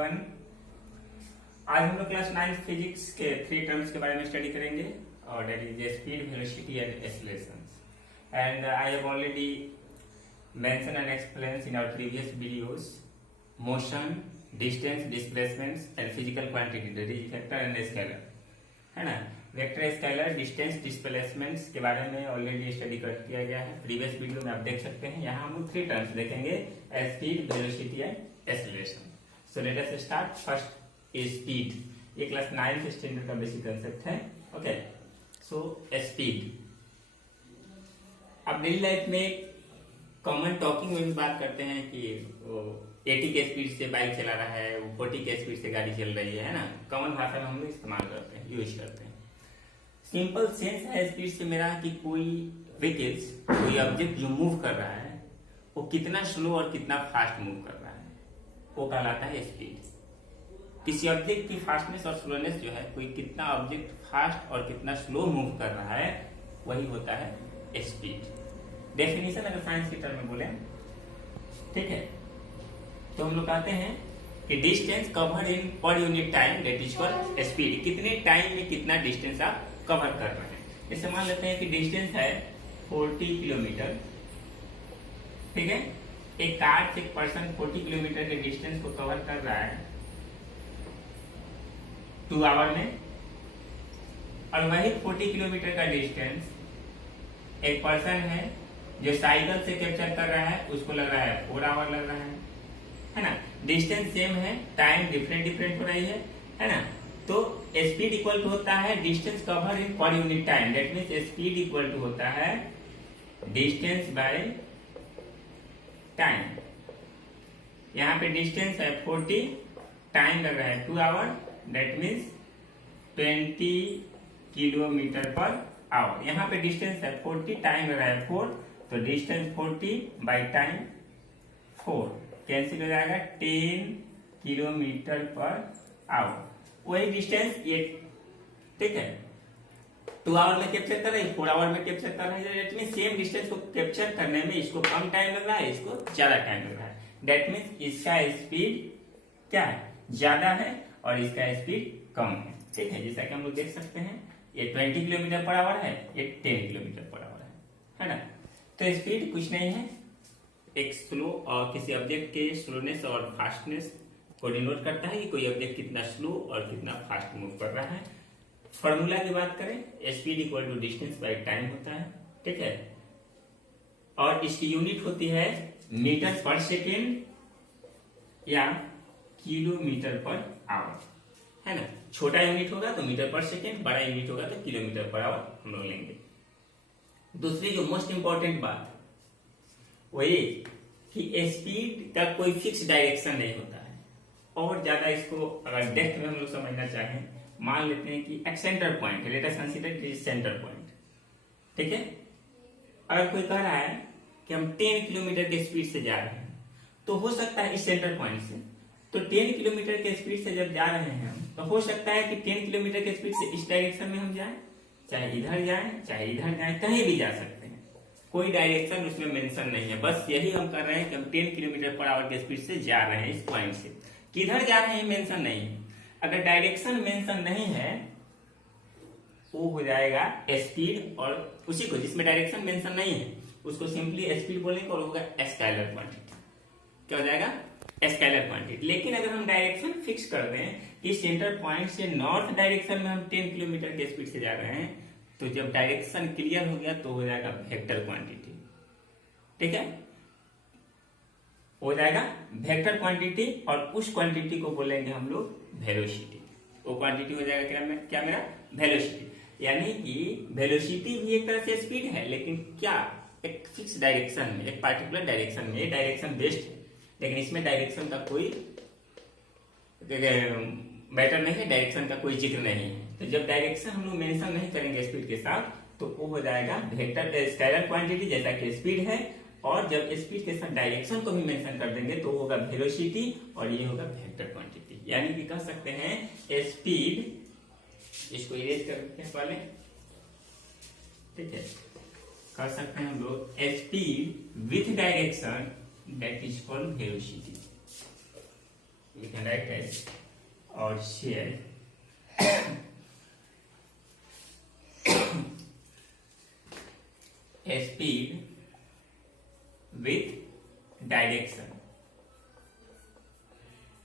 Everyone. आज हम लोग क्लास 9 फिजिक्स के 3 टर्म्स के बारे में स्टडी करेंगे और that is speed, velocity and accelerations. And I have already mention and explained in our previous videos motion, distance, displacements and physical quantity that is vector and scalar, है ना। Vector, scalar, distance, displacements के बारे में already study कर दिया गया है previous video में, आप देख सकते हैं। यहाँ हम लोग 3 टर्म्स देखेंगे, speed, velocity and acceleration. So let us start. First is speed. ये क्लास 9th स्टैंडर्ड का बेसिक कंसेप्ट है। ओके, सो स्पीड अब डेली लाइफ में कॉमन टॉकिंग में भी बात करते हैं कि 80 के स्पीड से बाइक चला रहा है, वो 40 के स्पीड से गाड़ी चल रही है ना। कॉमन भाषा में हम लोग इस्तेमाल करते हैं, यूज करते हैं। सिंपल सेंस है स्पीड से मेरा कि कोई व्हीकल्स, कोई ऑब्जेक्ट जो मूव कर रहा है वो कितना स्लो और कितना फास्ट मूव कर रहा है, वो कहलाता है स्पीड। किसी ऑब्जेक्ट की फास्टनेस और स्लोनेस जो है, कोई कितना ऑब्जेक्ट फास्ट और कितना स्लो मूव कर रहा है, वही होता है स्पीड। डेफिनेशन अगर साइंस की टर्म में बोले, ठीक है, तो हम लोग कहते हैं कि distance covered in per unit time that is called speed. कितने टाइम में कितना डिस्टेंस आप कवर कर रहे हैं। जैसे मान लेते हैं कि डिस्टेंस है 40 किलोमीटर, ठीक है। एक कार से एक पर्सन 40 किलोमीटर के डिस्टेंस को कवर कर रहा है 2 आवर में, और वही 40 किलोमीटर का डिस्टेंस एक पर्सन है जो साइकिल से कैप्चर कर रहा है, उसको लग रहा है 4 आवर लग रहा है ना। डिस्टेंस सेम है, टाइम डिफरेंट हो रही है ना। तो स्पीड इक्वल टू होता है distance cover in per unit time. That means speed equal to होता है डिस्टेंस बाय टाइम। यहाँ पे डिस्टेंस है 40, टाइम लग रहा है 2 hour, that means 20 kilometre per hour. यहाँ पे डिस्टेंस है 40, टाइम लग रहा है 4, तो डिस्टेंस 40 बाई टाइम 4 कैंसिल हो जाएगा, 10 किलोमीटर पर आवर। वही डिस्टेंस ये, ठीक है, 2 आवर में कैप्चर कर रही है, 4 आवर में कैप्चर कर रही है। मीन सेम डिस्टेंस को कैप्चर करने में इसको कम टाइम लग रहा है, इसको ज्यादा टाइम लग रहा है। दैट मीन्स इसका स्पीड क्या है, ज्यादा है, और इसका स्पीड कम है, ठीक है। जैसा कि हम लोग देख सकते हैं, ये 20 किलोमीटर पर आवर है, ये 10 किलोमीटर पर आवर है ना। तो स्पीड कुछ नहीं है, एक स्लो और किसी ऑब्जेक्ट के स्लोनेस और फास्टनेस को डिनोट करता है कि कोई ऑब्जेक्ट कितना स्लो और कितना फास्ट मूव कर रहा है। फॉर्मूला की बात करें, speed equal to distance by time होता है, ठीक है। और इसकी यूनिट होती है मीटर पर सेकेंड या किलोमीटर पर आवर, है ना। छोटा यूनिट होगा तो मीटर पर सेकेंड, बड़ा यूनिट होगा तो किलोमीटर पर आवर हम लोग लेंगे। दूसरी जो मोस्ट इंपॉर्टेंट बात वो ये कि स्पीड का कोई फिक्स डायरेक्शन नहीं होता है। और ज्यादा इसको अगर डेप्थ में हम लोग समझना चाहें, मान लेते हैं कि एक सेंटर पॉइंट है, let us consider this centre point, ठीक है। अगर कोई कह रहा है कि हम 10 किलोमीटर के स्पीड से जा रहे हैं, तो हो सकता है इस सेंटर पॉइंट से, तो 10 किलोमीटर के स्पीड से जब जा रहे हैं हम, तो हो सकता है कि 10 किलोमीटर के स्पीड से इस डायरेक्शन में हम जाएं, चाहे इधर जाएं चाहे इधर जाएं, कहीं भी जा सकते हैं। कोई डायरेक्शन उसमें मेंशन नहीं है, बस यही हम कर रहे हैं कि हम 10 किलोमीटर पर आवर के स्पीड से जा रहे हैं इस पॉइंट से। किधर जा रहे हैं मेंशन नहीं है। अगर डायरेक्शन मेंशन नहीं है, वो हो जाएगा स्पीड, और उसी को जिसमें डायरेक्शन मेंशन नहीं है उसको सिंपली स्पीड बोलेंगे और होगा स्केलर क्वांटिटी। क्या हो जाएगा, स्केलर क्वांटिटी। लेकिन अगर हम डायरेक्शन फिक्स कर दें कि सेंटर पॉइंट से नॉर्थ डायरेक्शन में हम 10 किलोमीटर के स्पीड से जा रहे हैं, तो जब डायरेक्शन क्लियर हो गया तो हो जाएगा वेक्टर क्वांटिटी, ठीक है, हो जाएगा वेक्टर क्वांटिटी। और उस क्वांटिटी को बोलेंगे हम लोग वेलोसिटी। वो क्वांटिटी हो जाएगा क्या मेरा वेलोसिटी। यानी कि वेलोसिटी भी एक तरह से स्पीड है, लेकिन क्या एक फिक्स डायरेक्शन में, एक पार्टिकुलर डायरेक्शन में, डायरेक्शन बेस्ड है, लेकिन इसमें डायरेक्शन का कोई मैटर नहीं है, डायरेक्शन का कोई जिक्र नहीं है। तो जब डायरेक्शन हम लोग मेंशन नहीं करेंगे स्पीड के साथ, तो वो हो जाएगा वेक्टर स्केलर क्वांटिटी, जैसा कि स्पीड है। और जब स्पीड के साथ डायरेक्शन को भी मेंशन कर देंगे तो होगा वेलोसिटी, और ये होगा वेक्टर क्वांटिटी। यानी कि कह सकते हैं स्पीड, इसको इरेज करते हैं पहले, ठीक है, कर सकते हैं हम लोग speed with direction that is called velocity. we can write as or share speed with direction.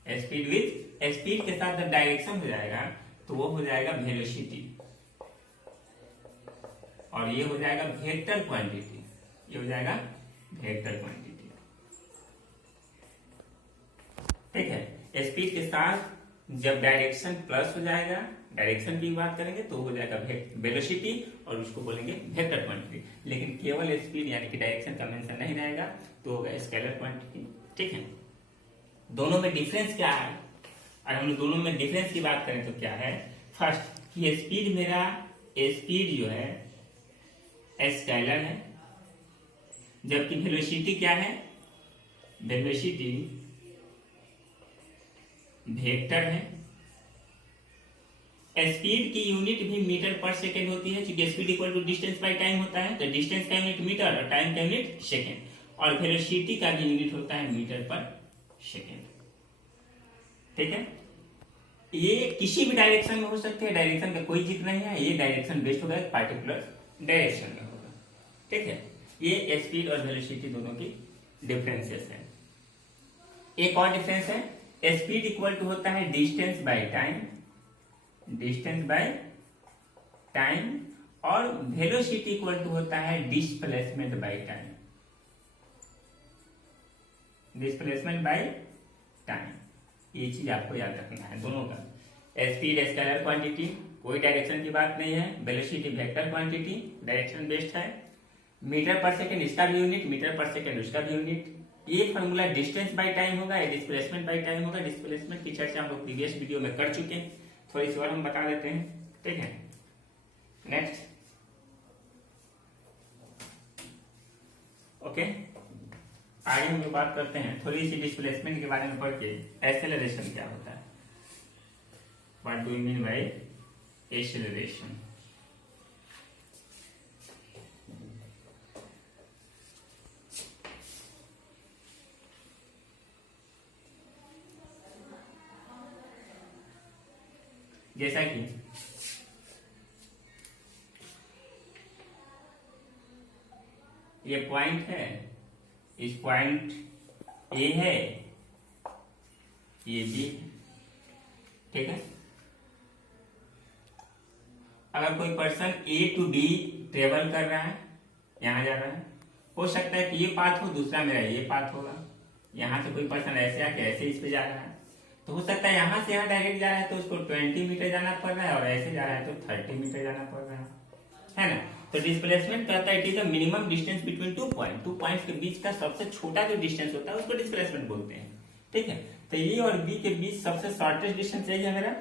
Speed के साथ जब डायरेक्शन हो जाएगा तो वो हो जाएगा वेलोसिटी, और ये हो जाएगा वेक्टर क्वांटिटी। ये हो जाएगा वेक्टर क्वांटिटी। ठीक है, स्पीड के साथ जब डायरेक्शन प्लस हो जाएगा, डायरेक्शन की बात करेंगे तो हो जाएगा वेलोसिटी, और उसको बोलेंगे वेक्टर क्वांटिटी। लेकिन केवल स्पीड यानी कि डायरेक्शन का मेंशन नहीं रहेगा तो होगा स्केलर क्वांटिटी। ठीक है, दोनों में डिफरेंस क्या है? अगर हम लोग दोनों में डिफरेंस की बात करें तो क्या है? फर्स्ट कि स्पीड, मेरा स्पीड जो है स्केलर है, जबकि वेलोसिटी क्या है? वेलोसिटी वेक्टर है। स्पीड की यूनिट भी मीटर पर सेकेंड होती है, क्योंकि speed equal to distance by time होता है, तो डिस्टेंस का यूनिट मीटर और टाइम का यूनिट सेकेंड, और वेलोसिटी का भी यूनिट होता है मीटर पर सेकेंड। ठीक है, ये किसी भी डायरेक्शन में हो सकते हैं, डायरेक्शन का कोई जिक्र नहीं है, ये डायरेक्शन बेस्ड होगा पार्टिकुलर डायरेक्शन में होगा। ठीक है, ये स्पीड और वेलोसिटी दोनों की डिफरेंसेस है। एक और डिफरेंस है, स्पीड इक्वल टू होता है distance by time, distance by time, और वेलोसिटी इक्वल टू होता है displacement by time, displacement by time. ये चीज आपको याद रखना है दोनों का। स्पीड स्केलर क्वांटिटी, कोई डायरेक्शन की बात नहीं है। Velocity vector quantity, direction based है। मीटर पर सेकेंड इसका भी यूनिट, मीटर पर सेकेंड उसका भी यूनिट। ये फॉर्मूला डिस्टेंस बाय टाइम होगा, ये डिस्प्लेसमेंट बाय टाइम होगा। डिस्प्लेसमेंट की चर्चा हम लोग प्रीवियस वीडियो में कर चुके हैं, थोड़ी सी और हम बता देते हैं। ठीक है, नेक्स्ट ओके, आगे हम लोग बात करते हैं थोड़ी सी डिस्प्लेसमेंट के बारे में पढ़ के। एक्सेलरेशन क्या होता है? What do you mean by acceleration? जैसा कि ये पॉइंट है, इस पॉइंट ए है, ये बी है। ठीक है, अगर कोई person A to B travel कर रहा है, यहां जा रहा है, हो सकता है कि ये पाथ हो, दूसरा मेरा ये पाथ होगा। यहां से कोई पर्सन ऐसे आके ऐसे इस पे जा रहा है, तो हो सकता है यहां से यहां डायरेक्ट जा रहा है तो उसको 20 मीटर जाना पड़ रहा है, और ऐसे जा रहा है तो 30 मीटर जाना पड़ रहा है ना। तो डिस्प्लेसमेंट कहता है it is the minimum distance between two points के बीच का सबसे छोटा जो डिस्टेंस होता है उसको डिस्प्लेसमेंट बोलते हैं। ठीक है, तो ए और बी के बीच सबसे शॉर्टेस्ट डिस्टेंस यही है मेरा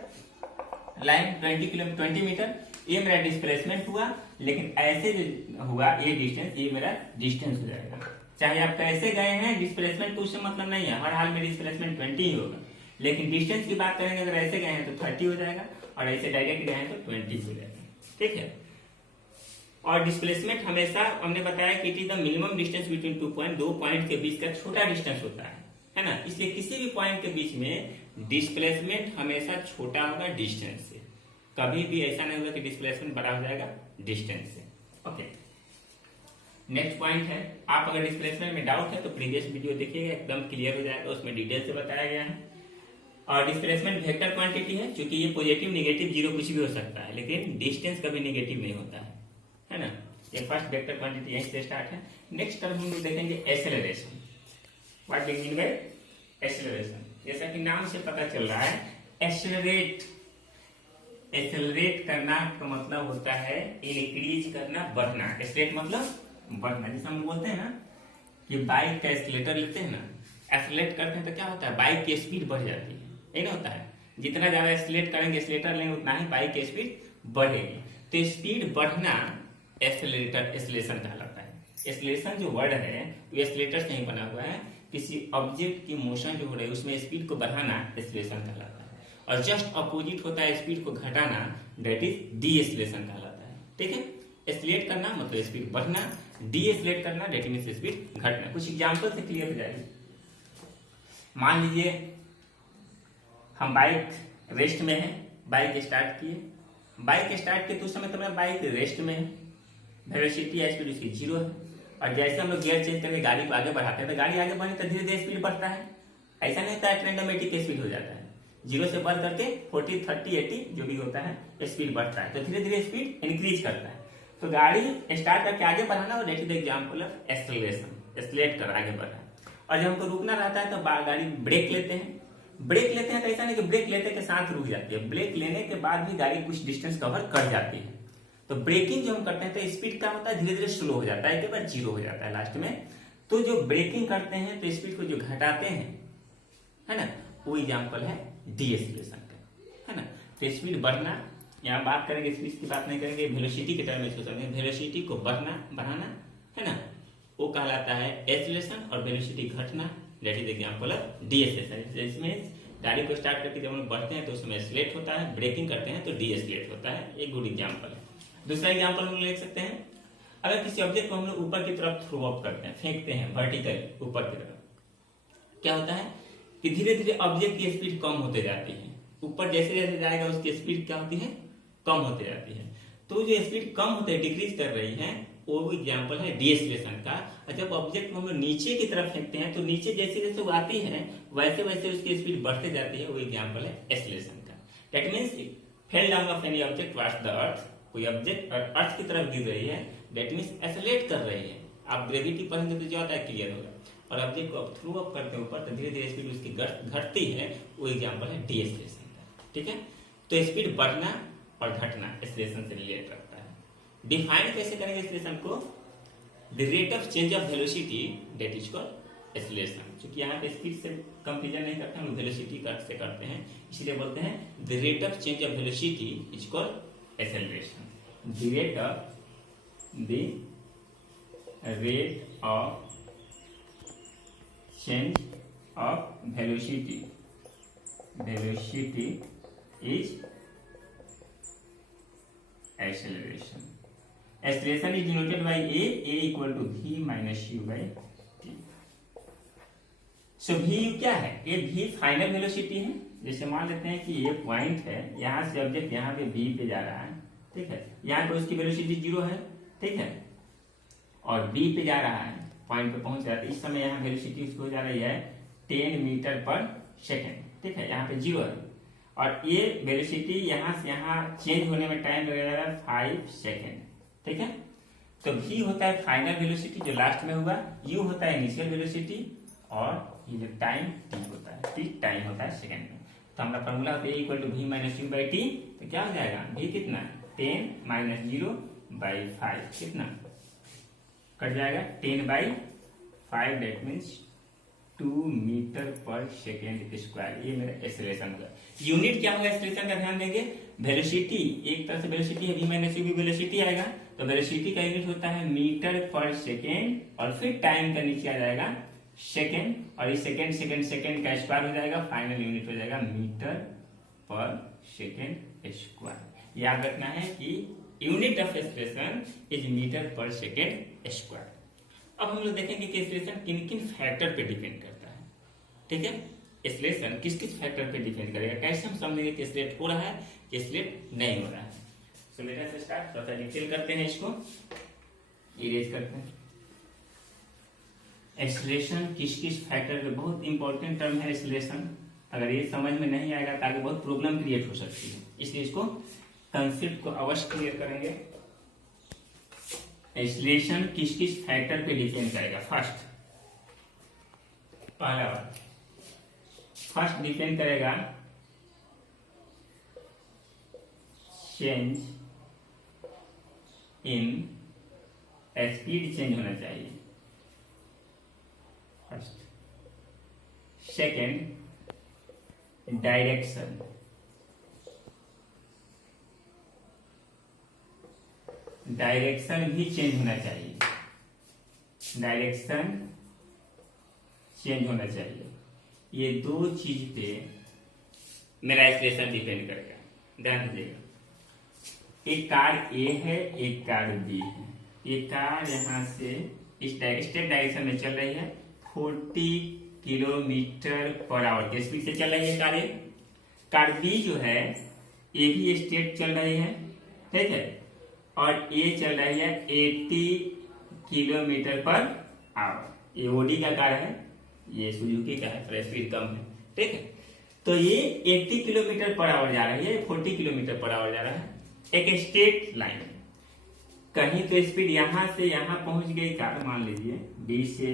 लाइन 20 मीटर। ये मेरा डिस्प्लेसमेंट हुआ, लेकिन ऐसे जो हुआ ये डिस्टेंस, ये मेरा डिस्टेंस हो जाएगा। चाहे आप कैसे गए हैं, डिस्प्लेसमेंट तो उससे मतलब नहीं है, हर हाल में डिस्प्लेसमेंट 20 ही होगा। लेकिन डिस्टेंस की बात करेंगे, अगर ऐसे गए हैं तो 30 हो जाएगा, और ऐसे डायरेक्ट गए हैं तो 20 हो जाएगा। ठीक है, और डिस्प्लेसमेंट हमेशा हमने बताया कि it is the minimum distance between दो पॉइंट के बीच का छोटा डिस्टेंस होता है ना। इसलिए किसी भी पॉइंट के बीच में डिस्प्लेसमेंट हमेशा छोटा होगा डिस्टेंस से, कभी भी ऐसा नहीं होगा कि डिस्प्लेसमेंट बड़ा हो जाएगा डिस्टेंस से। ओके, नेक्स्ट पॉइंट है, आप अगर डिस्प्लेसमेंट में डाउट है तो प्रीवियस वीडियो देखिएगा, एकदम क्लियर हो जाएगा, उसमें डिटेल से बताया गया है। और डिस्प्लेसमेंट वेक्टर क्वांटिटी है, क्योंकि ये पॉजिटिव नेगेटिव जीरो कुछ भी हो सकता है, लेकिन डिस्टेंस कभी नेगेटिव नहीं होता है ना। ये फर्स्ट वेक्टर क्वांटिटी यहीं से स्टार्ट है। नेक्स्ट टर्म हम लोग देखेंगे acceleration. What do you mean by acceleration? जैसा कि नाम से पता चल रहा है, एक्सेलरेट करना का मतलब होता है इंक्रीज करना, बढ़ना। एक्सेलरेट मतलब बढ़ना। जैसे हम बोलते हैं ना कि बाइक का एक्सीलरेटर लेते हैं ना, एक्सीलरेट करते हैं तो क्या होता है, बाइक की स्पीड बढ़ जाती है, ये ना होता है। जितना ज्यादा एक्सीलरेट करेंगे, एक्सीलरेटर लेंगे, उतना ही बाइक की स्पीड बढ़ेगी। तो स्पीड बढ़ना एक्सेलरेशन कहलाता है। एक्सेलरेशन जो वर्ड है वो एक्सीलरेटर से नहीं बना हुआ है, किसी ऑब्जेक्ट की मोशन जो हो रही है उसमें स्पीड को बढ़ाना एक्सेलरेशन कहलाता है, और जस्ट अपोजिट होता है स्पीड को घटाना, दैट इज डी एक्सेलरेशन कहलाता है। ठीक है, एक्सेलरेट करना मतलब स्पीड बढ़ना, डी एक्सेलरेट करना दैट मींस स्पीड घटना। कुछ एग्जांपल से क्लियर हो जाएगी। मान लीजिए हम बाइक रेस्ट में है, बाइक स्टार्ट किए, बाइक स्टार्ट किए तो उस समय तो मेरा बाइक रेस्ट में है, वेलोसिटी या स्पीड उसकी 0 है। और जैसे हम लोग गियर चेंज करके गाड़ी को आगे बढ़ाते हैं तो गाड़ी आगे बढ़ने तो धीरे धीरे स्पीड बढ़ता है। ऐसा नहीं होता है ट्रेंडोमेटिक स्पीड हो जाता है, 0 से बढ़ करके 40, 30, 80 जो भी होता है स्पीड बढ़ता है, तो धीरे धीरे स्पीड इंक्रीज करता है। तो गाड़ी स्टार्ट करके आगे बढ़ाना और that is example of acceleration, accelerate कर आगे बढ़ना। और जब हमको रुकना रहता है तो गाड़ी ब्रेक लेते हैं, ब्रेक लेते हैं तो ऐसा नहीं कि ब्रेक लेते के साथ रुक जाती है, ब्रेक लेने के बाद भी गाड़ी कुछ डिस्टेंस कवर कर जाती है। तो ब्रेकिंग जो हम करते हैं तो स्पीड क्या होता है, धीरे धीरे स्लो हो जाता है, एक बार 0 हो जाता है लास्ट में। तो जो ब्रेकिंग करते हैं तो स्पीड को जो घटाते हैं, है ना, वो एग्जाम्पल है डीएक्सेलरेशन का, है ना। तो स्पीड बढ़ना, यहाँ बात करेंगे स्पीड की बात नहीं करेंगे, वेलोसिटी के टर्म में इसको समझेंगे। वेलोसिटी को बढ़ाना, है ना, वो कहलाता है एक्सेलरेशन, और वेलोसिटी घटना that is example of deceleration. इसमें गाड़ी को स्टार्ट करके जब हम बढ़ते हैं तो उसमें एक्सेलरेट होता है, ब्रेकिंग करते हैं तो डीएक्सेलरेट होता है। एक गुड एग्जांपल है। दूसरा एग्जांपल हम ले सकते हैं, अगर किसी ऑब्जेक्ट को हम लोग ऊपर की तरफ थ्रो अप करते हैं, फेंकते हैं वर्टिकल ऊपर की तरफ, क्या होता है कि धीरे धीरे ऑब्जेक्ट की स्पीड कम होते जाती है, ऊपर जैसे जैसे जाएगा उसकी स्पीड क्या होती है, कम होते जाती है। तो जो स्पीड कम होते है, डिक्रीज कर रही है, वो एग्जाम्पल है डीएक्सेलरेशन का। और जब ऑब्जेक्ट को हम लोग नीचे की तरफ फेंकते हैं तो नीचे जैसे जैसे वो आती है वैसे वैसे उसकी स्पीड बढ़ते जाती है, वो एग्जाम्पल है एक्सेलरेशन का। That means fell down of any object towards the earth, कोई ऑब्जेक्ट अर्थ की तरफ गिर रही है, दैट मीन्स एक्सेलरेट कर रही है। आप ग्रेविटी पढ़ेंगे तो ज्यादा क्लियर होगा। और ऑब्जेक्ट को आप थ्रो अप करते हैं ऊपर तो धीरे धीरे स्पीड उसकी घटती है, वो एग्जाम्पल है डीएक्सेलरेशन का। ठीक है, तो स्पीड बढ़ना और घटना एक्सेलरेशन से रिलेट रखता है। डिफाइन कैसे करेंगे एक्सेलरेशन को, the rate of change of velocity that is called acceleration. क्योंकि यहाँ पे स्पीड से कंपेरिजन नहीं करते हम, वेलोसिटी से करते हैं, इसलिए बोलते हैं the rate of change of velocity is called acceleration. The rate of change of velocity is acceleration. Acceleration is denoted by a equal to v minus u by t. So v क्या है, ये v final velocity है। जैसे मान लेते हैं कि ये पॉइंट है, यहाँ से ऑब्जेक्ट यहाँ पे v पे जा रहा है, ठीक है, यहाँ पे उसकी वेलोसिटी 0 है, ठीक है, और b पे जा रहा है, पॉइंट पे पहुंच रहा है। इस समय यहाँ वेलोसिटी उसको जा रही है 10 मीटर पर सेकेंड, ठीक है, यहाँ पे 0 है, और ये वेलोसिटी यहाँ से यहाँ चेंज होने में टाइम लगेगा 5 सेकेंड, ठीक है। तो v होता है फाइनल वेलोसिटी जो लास्ट में होगा, u होता है इनिशियल वेलोसिटी, और ये जो टाइम t होता है, t टाइम होता है सेकेंड में। तो हमारा फॉर्मूला होता है equal to v minus u by t. तो क्या हो जाएगा, v कितना 10 माइनस 0 बाई 5, कितना कट जाएगा 10/5, that means 2 metre per second square. ये मेरा एक्सेलरेशन होगा। यूनिट क्या होगा एक्सेलरेशन का ध्यान देंगे, वेलोसिटी, एक तरह से वेलोसिटी है v माइनस u भी वेलोसिटी आएगा, तो वेलोसिटी का यूनिट होता है मीटर पर सेकेंड, और फिर टाइम का नीचे आ जाएगा सेकेंड, और इस सेकेंड का स्क्वायर हो जाएगा, फाइनल यूनिट हो जाएगा मीटर पर सेकेंड स्क्वायर। याद रखना है कि unit of acceleration is metre per second square. अब हम लोग देखेंगे कि एक्सेलरेशन किन किन फैक्टर पे डिपेंड करता है, ठीक है। एक्सेलरेशन किस किस फैक्टर पे डिपेंड करेगा, कैसे हम समझेंगे कि एक्सेलरेट हो रहा है कि एक्सेलरेट नहीं हो रहा है। सो लेट अस स्टार्ट, थोड़ा सा डिटेल करते हैं, इसको इरेज करते हैं। एक्सेलरेशन किस किस फैक्टर पे, बहुत इंपॉर्टेंट टर्म है एक्सेलरेशन, अगर ये समझ में नहीं आएगा तो आगे बहुत प्रॉब्लम क्रिएट हो सकती है, इसलिए इसको कंसेप्ट को अवश्य क्लियर करेंगे। एक्सेलरेशन किस किस फैक्टर पे डिपेंड करेगा। पहला बात, फर्स्ट डिपेंड करेगा चेंज इन स्पीड, चेंज होना चाहिए फर्स्ट। सेकेंड डायरेक्शन, डायरेक्शन भी चेंज होना चाहिए, डायरेक्शन चेंज होना चाहिए। ये दो चीज पे मेरा एक्सेलरेशन डिपेंड करेगा, ध्यान दीजिएगा। एक कार ए है, एक कार बी है। ये कार यहाँ से इस स्टेट डायरेक्शन में चल रही है, 40 किलोमीटर पर आवर की स्पीड से चल रही है कार ए, कार बी जो है ये भी स्टेट चल रही है, ठीक है, और ये चल रही है 80 किलोमीटर पर आवर। ये ओडी का कार है, ये सुजुकी का है, थोड़ा स्पीड कम है, ठीक है। तो ये 80 किलोमीटर पर आवर जा रही है, 40 किलोमीटर पर आवर जा रहा है, एक स्ट्रेट लाइन। कहीं तो स्पीड यहां से यहां पहुंच गई कार, मान लीजिए बी से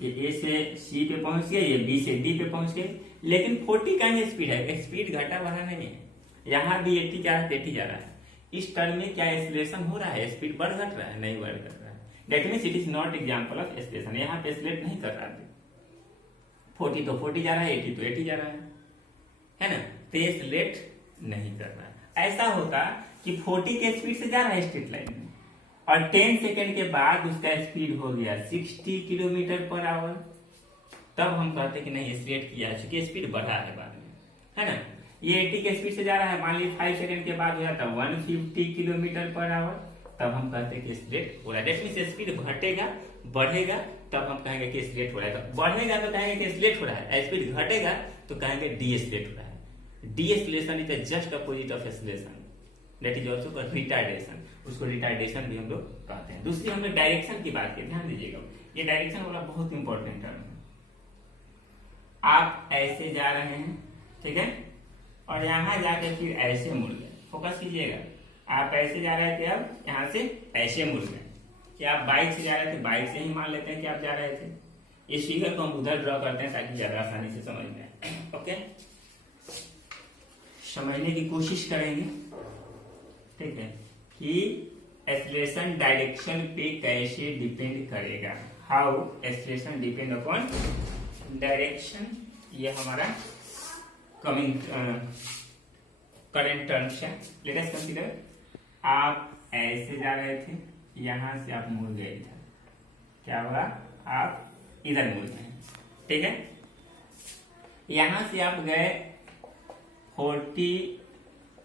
ये ए से सी पे पहुंच गई, ये बी से डी पे पहुंच गई, लेकिन 40 का ही स्पीड है, स्पीड घटा बढ़ा नहीं है। यहाँ भी 80 जा रहा है, 80 जा रहा है। इस टर्म में क्या एक्सीलरेशन हो रहा है, स्पीड बढ़ घट रहा है, नहीं बढ़ घट रहा है। That means it is not example of acceleration. यहाँ पे एक्सीलरेट नहीं कर रहा है, 40 तो 40 जा रहा है, 80 तो 80 जा रहा है ना, तो एक्सीलरेट नहीं कर रहा है। ऐसा होता कि 40 के स्पीड से जा रहा है स्ट्रेट लाइन में, और 10 सेकेंड के बाद उसका स्पीड हो गया 60 किलोमीटर पर आवर, तब हम कहते कि नहीं एक्सीलरेट किया, चूंकि स्पीड बढ़ा है बाद में, है ना। ये 80 के स्पीड से जा रहा है, मान लीजिए 5 सेकंड के बाद हो जाता 150 किलोमीटर पर आवर, तब हम कहते हैं कि एक्सीलरेट हो रहा है। दैट मींस स्पीड घटेगा बढ़ेगा तब हम कहेंगे कि एक्सीलरेट हो रहा है। बढ़ेगा तो कहेंगे कि एक्सीलरेट हो रहा है, स्पीड घटेगा तो कहेंगे डीएक्सीलरेट हो रहा है। Deceleration is just opposite of acceleration, that is also called retardation. उसको रिटार्डेशन भी हम लोग कहते हैं। दूसरी हम लोग डायरेक्शन की बात की, ध्यान दीजिएगा, ये डायरेक्शन वाला बहुत इंपॉर्टेंट टर्म है। आप ऐसे जा रहे हैं, ठीक है, और यहां जाके फिर ऐसे मुड़ गए, फोकस कीजिएगा, आप ऐसे जा रहे थे, अब यहां से ऐसे मुड़ गए। क्या आप बाइक से जा रहे थे, बाइक से ही मान लेते हैं कि आप जा रहे थे। इस फिगर को हम उधर ड्रॉ करते हैं ताकि ज्यादा आसानी से समझ में आए। ओके, समझने की कोशिश करेंगे, ठीक है, कि एक्सीलरेशन डायरेक्शन पे कैसे डिपेंड करेगा। How acceleration depend upon direction, ये हमारा कमिंग करंट टर्म्स है। लेट अस कंसीडर, आप ऐसे जा रहे थे, यहां से आप मुड़ गए इधर, क्या होगा, आप इधर मुड़ गए, ठीक है। यहां से आप गए 40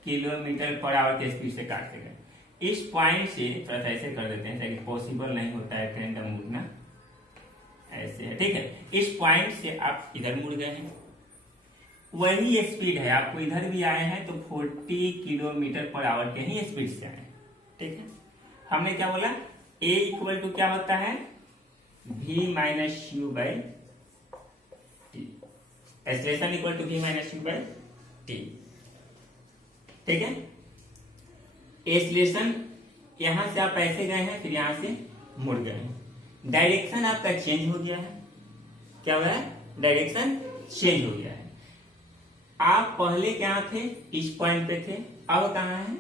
किलोमीटर पर आवर के स्पीड से काटते गए। इस पॉइंट से थोड़ा सा ऐसे कर देते हैं ताकि पॉसिबल नहीं होता है ट्रेन का मुड़ना, ऐसे है, ठीक है। इस पॉइंट से आप इधर मुड़ गए हैं, वही स्पीड है, आपको इधर भी आए हैं तो 40 किलोमीटर पर आवर के ही स्पीड से आए, ठीक है। हमने क्या बोला, A इक्वल टू क्या होता है, V minus u by t, acceleration equal to V minus u by t, ठीक है। एक्सीलरेशन यहां से आप ऐसे गए हैं, फिर यहां से मुड़ गए हैं, डायरेक्शन आपका चेंज हो गया है। क्या हो रहा है, डायरेक्शन चेंज हो गया है। आप पहले क्या थे, इस पॉइंट पे थे, अब कहां है,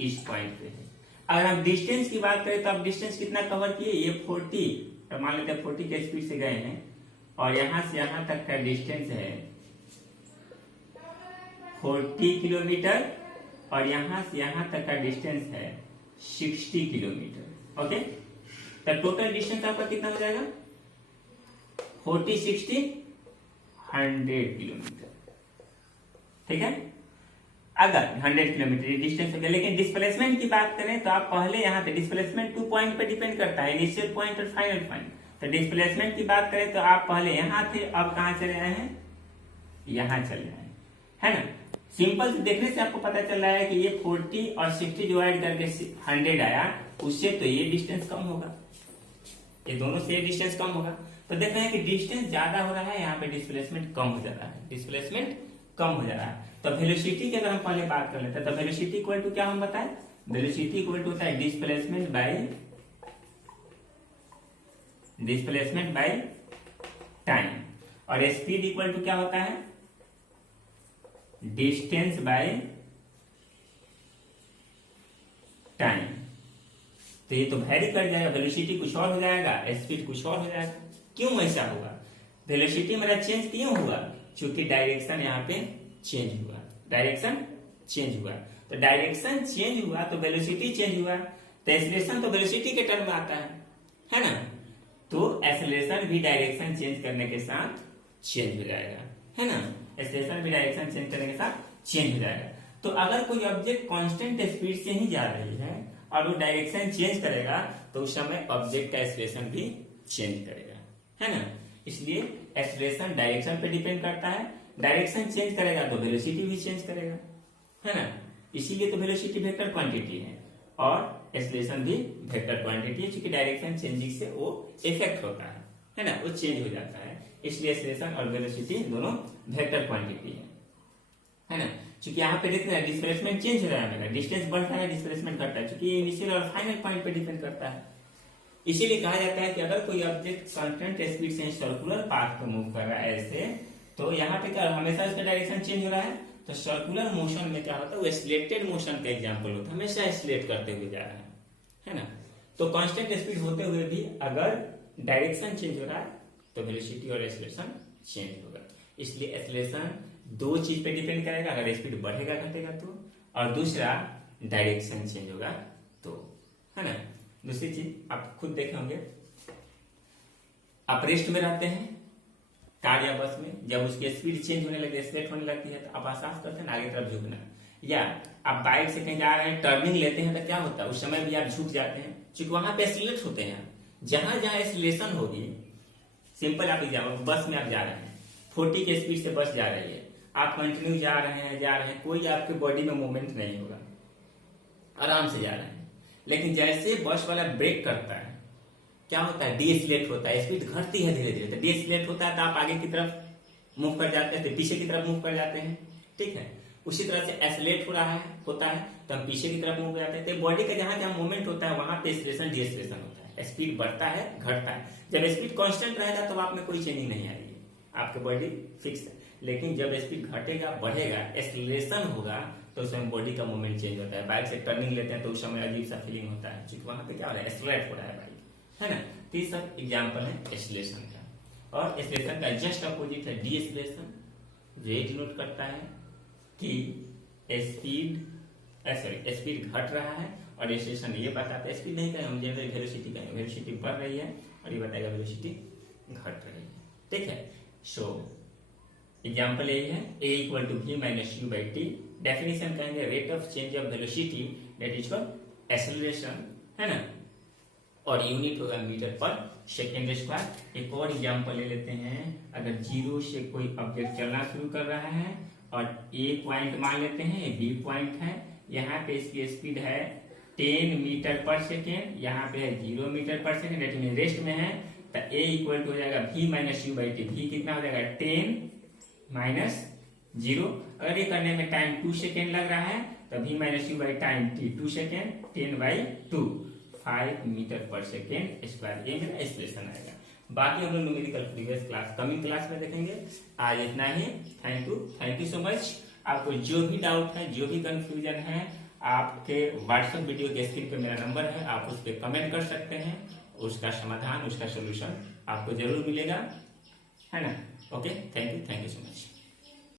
इस पॉइंट पे है। अगर हम डिस्टेंस की बात करें तो आप डिस्टेंस कितना कवर किए, ये 40, तो मान लेते हैं 40 के स्पीड से गए हैं, और यहां से यहां तक का डिस्टेंस है 40 किलोमीटर, और यहां से यहां तक का डिस्टेंस है 60 किलोमीटर। ओके, तो टोटल डिस्टेंस आपका कितना हो जाएगा, 40 60 100 किलोमीटर, ठीक है। अगर 100 किलोमीटर डिस्टेंस हो गया, लेकिन डिस्प्लेसमेंट की बात करें तो आप पहले यहाँ पे डिस्प्लेसमेंट 2 पॉइंट पे डिपेंड करता है, इनिशियल पॉइंट और फाइनल पॉइंट। तो डिस्प्लेसमेंट की बात करें तो आप पहले यहाँ थे, अब कहाँ चले आए हैं, यहाँ चले आए, है ना। सिंपल से देखने से आपको पता चल रहा है कि ये 40 और 60 जो ऐड करके 100 आया, उससे तो ये डिस्टेंस कम होगा, ये दोनों से ये डिस्टेंस कम होगा। तो देख रहे हैं कि डिस्टेंस ज्यादा हो रहा है, यहाँ पे डिस्प्लेसमेंट कम हो जा रहा है, डिस्प्लेसमेंट कम हो जा रहा है। तो वेलोसिटी की अगर हम पहले बात कर लेते हैं, तो वेलोसिटी इक्वल टू क्या हम बताएं, वेलोसिटी इक्वल टू होता है डिस्प्लेसमेंट बाय टाइम, और स्पीड इक्वल टू क्या होता है, डिस्टेंस बाय टाइम। तो ये तो वेरी कर जाएगा, वेलोसिटी कुछ और हो जाएगा, स्पीड कुछ और हो जाएगा। क्यों ऐसा होगा, वेलोसिटी मेरा चेंज क्यों हुआ, क्योंकि डायरेक्शन यहाँ पे चेंज हुआ, डायरेक्शन चेंज हुआ। तो डायरेक्शन चेंज हुआ तो वेलोसिटी चेंज हुआ, तो एक्सीलरेशन तो वेलोसिटी के टर्म में आता है ना। तो एक्सीलरेशन भी डायरेक्शन चेंज करने के साथ चेंज हो जाएगा, है ना। एक्सीलरेशन भी डायरेक्शन चेंज करने के साथ चेंज हो जाएगा। तो अगर कोई ऑब्जेक्ट कांस्टेंट स्पीड से ही जा रही है और वो डायरेक्शन चेंज करेगा, तो उस समय ऑब्जेक्ट का एक्सीलरेशन भी चेंज करेगा, है ना। इसलिए एक्सेलरेशन डायरेक्शन पे डिपेंड करता है, डायरेक्शन चेंज करेगा तो वेलोसिटी भी चेंज करेगा, है ना। इसीलिए तो वेलोसिटी वेक्टर क्वांटिटी है और एक्सेलरेशन भी वेक्टर क्वांटिटी है, क्योंकि डायरेक्शन चेंजिंग से वो इफेक्ट होता है ना, वो चेंज हो जाता है। इसलिए एक्सेलरेशन और वेलोसिटी दोनों वेक्टर क्वांटिटी है ना। क्योंकि यहाँ पे देखते हैं डिस्प्लेसमेंट चेंज हो रहा है मेरा, डिस्टेंस बढ़ रहा है, डिस्प्लेसमेंट घट रहा है, क्योंकि इनिशियल और फाइनल पॉइंट पे डिपेंड करता है। इसीलिए कहा जाता है कि अगर कोई ऑब्जेक्ट कांस्टेंट स्पीड से सर्कुलर पाथ पे मूव कर रहा है ऐसे, तो यहाँ पे क्या हमेशा इसका डायरेक्शन चेंज हो रहा है, तो सर्कुलर मोशन में क्या होता है, वो एक्सीलरेटेड मोशन का एग्जांपल होता है, हमेशा एक्सीलरेट करते हुए जा रहा है ना। तो कांस्टेंट स्पीड होते हुए भी अगर डायरेक्शन चेंज हो रहा है तो वेलोसिटी और एक्सीलरेशन चेंज होगा। इसलिए एक्सीलरेशन दो चीज पे डिपेंड करेगा, अगर स्पीड बढ़ेगा घटेगा तो, और दूसरा डायरेक्शन चेंज होगा तो, है ना। दूसरी चीज आप खुद देखे होंगे, आप रेस्ट में रहते हैं कार या बस में, जब उसकी स्पीड चेंज होने लगती है, एक्सीलरेट होने लगती है, तो आप आसास करते हैं ना आगे तरफ झुकना, या आप बाइक से कहीं जा रहे हैं टर्निंग लेते हैं तो क्या होता है, उस समय भी आप झुक जाते हैं, क्योंकि वहां पे एक्सीलरेट होते हैं। जहां जहां एक्सीलरेशन होगी, सिंपल आप एग्जाम्पल, बस में आप जा रहे हैं 40 के स्पीड से बस जा रही है, आप कंटिन्यू जा रहे हैं, कोई आपके बॉडी में मूवमेंट नहीं होगा, आराम से जा रहे हैं। लेकिन जैसे बस वाला ब्रेक करता है, क्या होता है, डीएक्सीलरेट होता है, स्पीड घटती है धीरे धीरे, तो डीएक्सीलरेट होता है तो आप आगे की तरफ मूव कर जाते हैं, पीछे की तरफ मूव कर जाते हैं, ठीक है। उसी तरह से एक्सीलरेट हो रहा है होता है तो हम पीछे की तरफ मूव कर जाते हैं। तो बॉडी का जहां जहां मूवमेंट होता है वहां पे एक्सीलरेशन डीएक्सीलरेशन होता है, स्पीड बढ़ता है घटता है। जब स्पीड कांस्टेंट रहेगा तो आप में कोई चेंजिंग नहीं आएगी, आपकी बॉडी फिक्स है। लेकिन जब स्पीड घटेगा बढ़ेगा, एक्सीलरेशन होगा, तो उस समय बॉडी का मूवमेंट चेंज होता है। बाइक से टर्निंग लेते हैं तो उस समय अजीब सा फीलिंग होता है, क्योंकि वहां पे क्या हो रहा है, एक्सीलरेट हो रहा है बाइक, है ना। तो ये सब एग्जाम्पल है एक्सीलरेशन का। और एक्सीलरेशन का जस्ट अपोजिट है डीएक्सीलरेशन, जो ये डिनोट करता है कि स्पीड घट रहा है, और एक्सीलरेशन ये बताता है, स्पीड नहीं कहें हम, जनरल वेलोसिटी कहें, वेलोसिटी बढ़ रही है, और ये बताएगा वेलोसिटी घट रही है, ठीक है। सो एग्जाम्पल यही है, a equal to v minus u by T. Definition कहेंगे rate of change of velocity that is called acceleration, है ना, और यूनिट होगा मीटर पर सेकेंड स्क्वायर। एक और एग्जाम्पल ले लेते हैं, अगर जीरो से कोई ऑब्जेक्ट चलना शुरू कर रहा है और a पॉइंट मान लेते हैं, b पॉइंट है, यहाँ पे इसकी स्पीड है 10 मीटर पर सेकेंड, यहाँ पे है 0 metre per second, that mean rest में है, तो a इक्वल टू हो जाएगा v minus u by T. v कितना हो जाएगा 10 माइनस 0, अगर ये करने में टाइम 2 सेकेंड लग रहा है तो v minus u by time t 2 second, 10 by 2, 5 metre per second square, ये मेरा एक्सप्रेशन आएगा। बाकी हम लोग numerical previous class coming class में देखेंगे। आज इतना ही, थैंक यू सो मच। आपको जो भी डाउट है, जो भी कंफ्यूजन है, आपके व्हाट्सएप वीडियो के स्क्रीन पे मेरा नंबर है, आप उस पर कमेंट कर सकते हैं, उसका समाधान, उसका सोल्यूशन आपको जरूर मिलेगा, है ना। Okay, thank you so much.